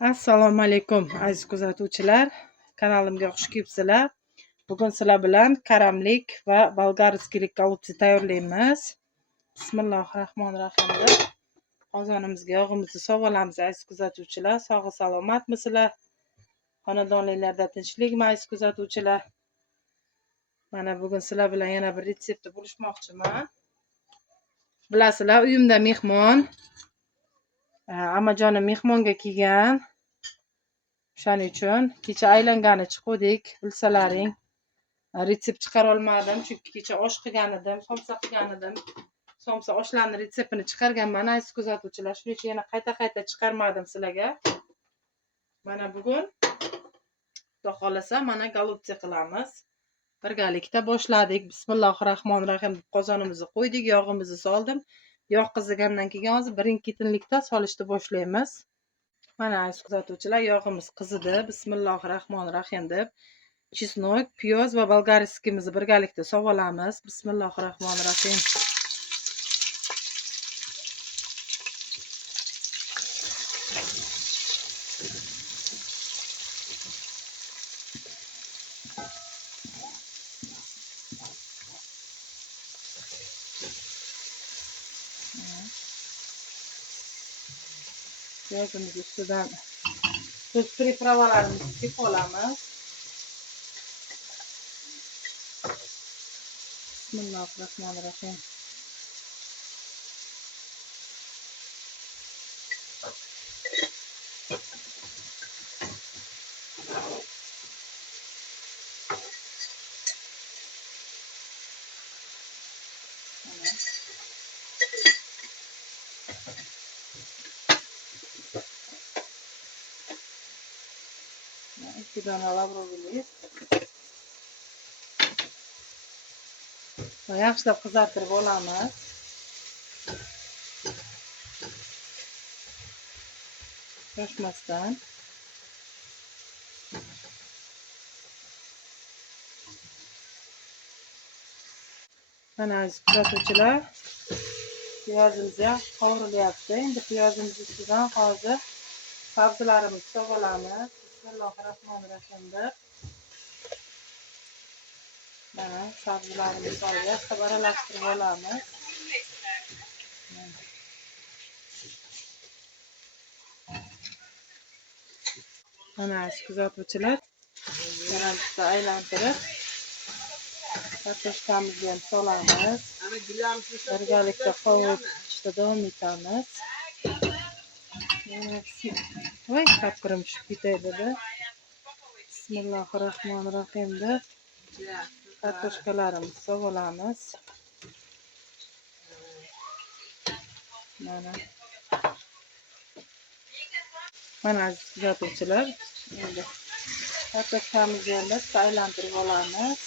Assalomu alaykum aziz kuzatuvchilar. Kanalimga xush kelibsizlar. Bugun sizlar bilan karamlik va bolgarskilik golubchi tayyorlaymiz. Bismillahirrohmanirrohim deb qozonimizga yog'imizni solamiz aziz kuzatuvchilar. Sog' salomatmisizlar? Xonadoninglarda tinchlikmi aziz kuzatuvchilar? Mana bugun sizlar bilan yana bir retseptni bo'lishmoqchiman. Bilasizlar, uyimda mehmon, amajonim mehmonga kelgan. Shuning uchun kecha aylangani chiqdik, bilsalaring. Retsept chiqara olmadim, chunki kecha osh qilgan edim, somsa qilgan edim. Somsa oshlarni retseptini chiqarganman aziz kuzatuvchilar. Shuning uchun yana qayta chiqarmadim sizlarga. Mana bugun xudo xolasa mana golubchi qilamiz. Birgalikda boshladik. Bismillahirrohmanirrohim. Qozonimizni qo'ydik, yog'imizni soldim. Yog' qizigandan keyin hozir birin-ketinlikda solishni boshlaymiz. Mana aziz kuzatuvchilar, yog'imiz qizidi. Bismillahirrohmanirrohim deb chesnok, piyoz va bolgarskimizni birgalikda sovolamiz. Bismillahirrohmanirrohim. Piyozimiz ustidan tuz pripravalarimizni sepib olamiz. Bismillahirrohmanirrohim. İki tane lavrovilik. Yaxshilab qizartirib olamiz. Shoshmasdan. Mana aziz kuzatuvchilar, piyozimiz yaxshi qovurilyapti. Endi piyozimiz ustidan hozir sabzilarimizni sovolamiz. Bismillahirrohmanirrohim deb. Mana sabzilarimizni solib yaxshilab aralashtirib olamiz. Mana aziz kuzatuvchilar, yana bitta aylantirib kartoshkamizni ham solamiz. Birgalikda qovurishda davom etamiz. Voy, kapkirim tushib ketay dedi. Bismillahirrohmanirrohim deb kartoshkalarimizni sovolamiz. Mana aziz kuzatuvchilar, endi kartoshkamizni ham aylantirib olamiz.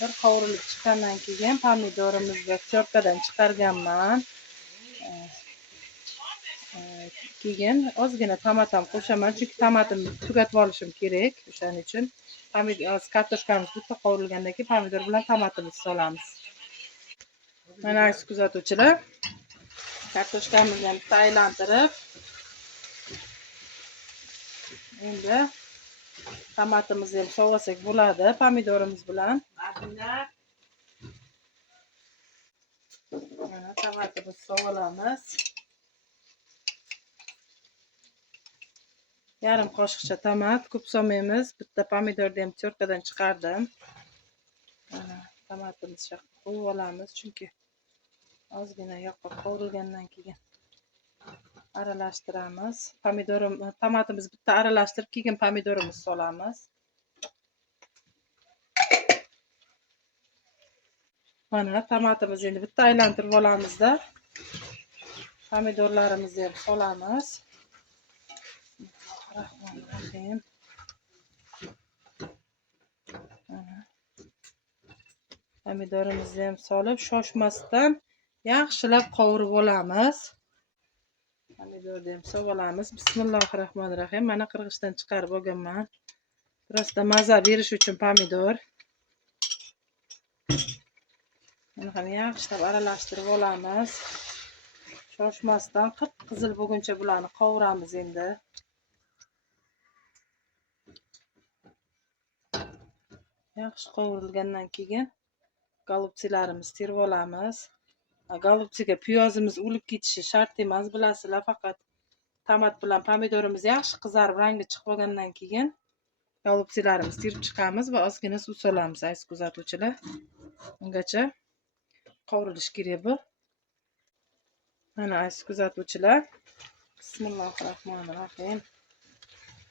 Bir qovurilib chiqqandan keyin pomidorimizni chorkadan chiqarganman. Keyin ozgina tomat ham qo'shaman, chunki tomatimni tugatib olishim kerak. O'shaning uchun kartoshkamiz bitta qovurilgandan keyin pomidor bilan tomatimizni solamiz. Mana aziz kuzatuvchilar, kartoshkamizni ham bitta aylantirib, endi tomatimizni ham sovasak bo'ladi pomidorimiz bilan. Mana tomatimizni sovolamiz. Yarim qoshiqcha tomat, ko'p solmaymiz. Bitta pomidorni ham chorkadan chiqardim. Mana tomatimizni qo'yib olamiz, chunki ozgina yoqqa qovurilgandan keyin aralashtiramiz. Tomatimizni bitta aralashtirib, keyin pomidorimizni solamiz. Mana tomatimizni endi bitta aylantirib olamizda. Pomidorlarimizni ham solamiz. Bismillahirrohmanirrohim. Pomidorimizni ham solib, shoshmasdan yaxshilab qovurib olamiz. Pomidorni ham sovolamiz. Bismillahirrohmanirrohim. Mana qirg'ichdan chiqarib olganman. Birozda maza berish uchun pomidor. Buni ham yaxshilab aralashtirib olamiz. Shoshmasdan qip-qizil bo'lguncha bularni qovuramiz endi. Yaxshi qovurilgandan keyin golubtsilarimizni terib olamiz. Golubtsiga piyozimiz o'lib ketishi shart emas, bilasizlar, faqat tomat bilan pomidorimiz yaxshi qizarib, rangi chiqib olgandan keyin golubtsilarimizni terib chiqamiz va ozgina suv solamiz, aziz kuzatuvchilar. Ungacha qovurilishi kerak bu. Mana aziz kuzatuvchilar, bismillahirrohmanirrohim.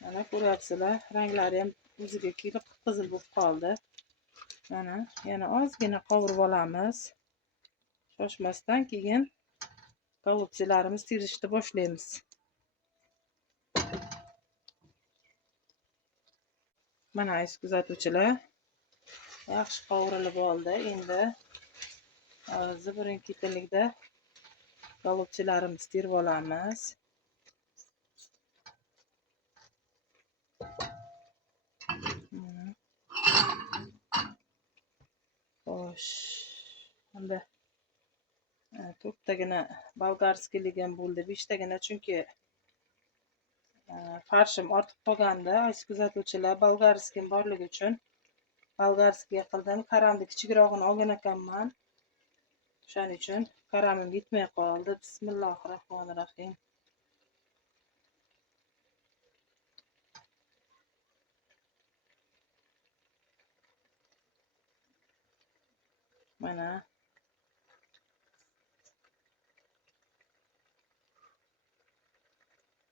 Mana ko'ryapsizlar, ranglari ham o'ziga kelib qizil bo'lib qoldi. Mana yana ozgina qovurib olamiz. Shoshmasdan keyin golubtsilarimizni terishni boshlaymiz. Mana aziz kuzatuvchilar, yaxshi qovurilib oldi. Endi hozir birin-ketinlikda golubtsilarimizni terib olamiz. Xo'sh, endi to'rttagina bolgarskilik ham bo'ldi, 5 tagina, chunki farshim ortib qolgandi. Aziz kuzatuvchilar, bolgarskim borligi uchun bolgarskiga qildim. Karamni kichikrog'ini olgan ekanman. O'shaning uchun karamim yetmay qoldi. Bismillahirrohmanirrohim. Mana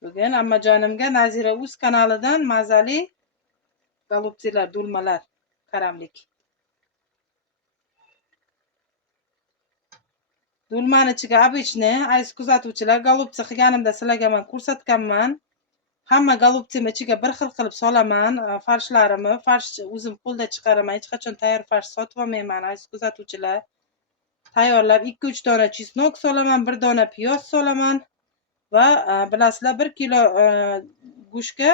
bugun ammajonimga Nazira Uz kanalidan mazali golubtsilar, do'lmalar, karamlik. Do'lmani ichiga обычный, aziz kuzatuvchilar, golubtsi qilganimda sizlarga men ko'rsatganman. Hamma golubtsim ichiga bir xil qilib solaman. Farshlarimni, farsh o'zim qo'lda chiqaraman. Hech qachon tayyor farsh sotib olmayman, aziz kuzatuvchilar. Tayyorlab 2-3 dona chesnok solaman, 1 dona piyoz solaman va bilasizlar, 1 kilo go'shtga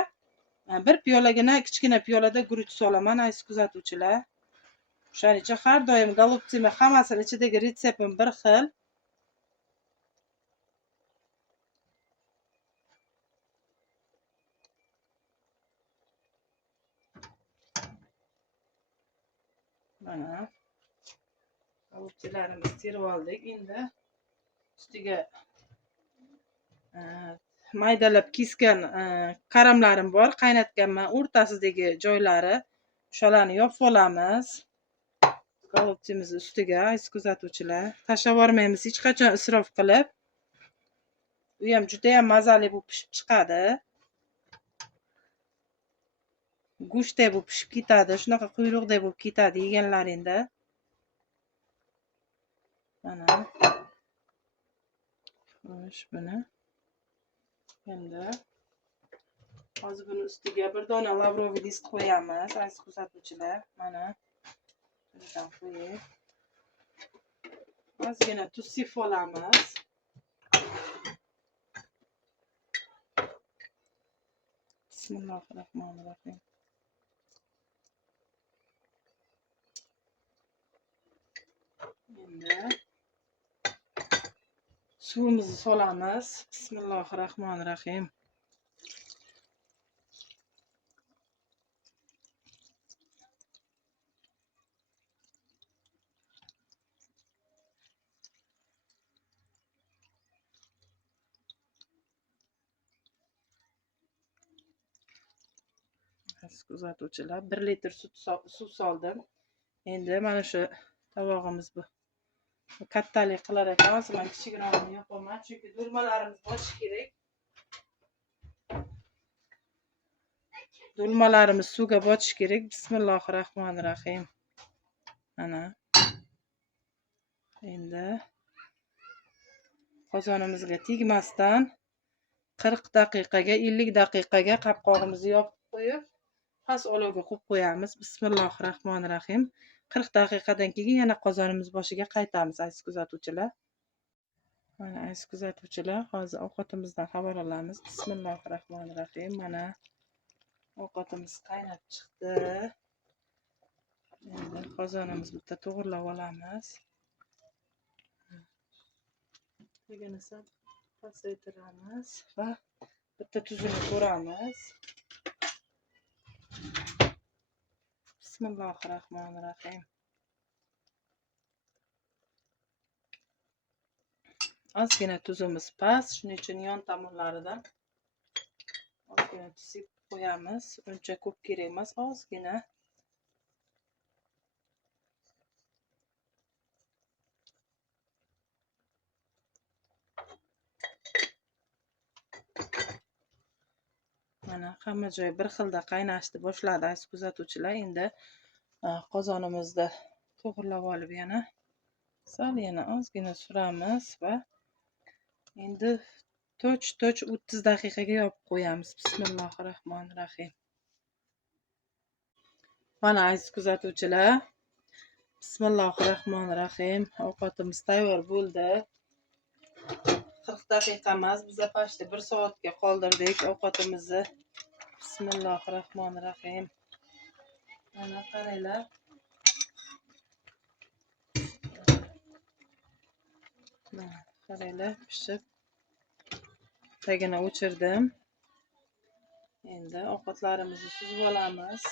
1 piyolagina, kichkina piyolada guruch solaman, aziz kuzatuvchilar. O'shaning uchun har doim golubtsimni hammasini ichidagi retseptim bir xil. Mana golubtsilarimizni terib oldik. Endi ustiga maydalab kesgan karamlarim bor, qaynatganman. O'rtasidagi joylari o'shalarni yopib olamiz. Golubtsimiz ustiga, aziz kuzatuvchilar, tashlab yubormaymiz hech qachon isrof qilib. U ham juda ham mazali bo'lib pishib chiqadi. Go'shtdek bo'lib pishib ketadi, shunaqa quyruqdek bo'lib ketadi yeganlaringda. Mana. Xo'sh, buni endi hozir buni ustiga 1 dona lavroviy list qo'yamiz, aziz kuzatuvchilar. Mana bundan qo'yib, ozgina tuz sif olamiz. Bismillahirrohmanirrohim. Endi suvimizni solamiz. Bismillahirrohmanirrohim. Aziz kuzatuvchilar, 1 litr suv soldim. Endi mana shu tovog'imiz bu. Kattalik qilar ekan, hozir men kichikrog'ini yopaman, chunki do'lmalarimiz botishi kerak. Do'lmalarimiz suvga botishi kerak. Bismillahirrohmanirrohim. Mana. Endi qozonimizga tegmasdan 40 daqiqaga, 50 daqiqaga qopqog'imizni yopib qo'yib, past olovga qo'yib qo'yamiz. Bismillahirrohmanirrohim. 40 daqiqadan keyin yana qozonimiz boshiga qaytamiz, aziz kuzatuvchilar. Mana aziz kuzatuvchilar, hozir ovqatimizdan xabar olamiz. Bismillahirrohmanirrohim. Mana ovqatimiz qaynab chiqdi. Endi qozonimizni bitta to'g'irlab olamiz. pasaytiramiz va bitta tuzini ko'ramiz. Bismillahirrohmanirrohim. Ozgina tuzimiz past, shuning uchun yon tomonlaridan ozgina tuz qo'yamiz. Uncha ko'p kerak emas, ozgina. Mana hamma joy bir xilda qaynashni boshladi aziz kuzatuvchilar. Endi qozonimizda to'g'irlab olib yana ozgina suramiz va endi toch 30 daqiqaga yopib qo'yamiz. Bismillahirrohmanirrohim. Mana aziz kuzatuvchilar, Bismillahirrohmanirrohim. Ovqatimiz tayyor bo'ldi. 40 daqiqa emas, biz pashti 1 soatga qoldirdik ovqatimizni. Bismillahirrohmanirrohim. Mana qaranglar. Mana qaranglar, pishib tagini o'chirdim. Endi ovqatlarimizni suzib olamiz.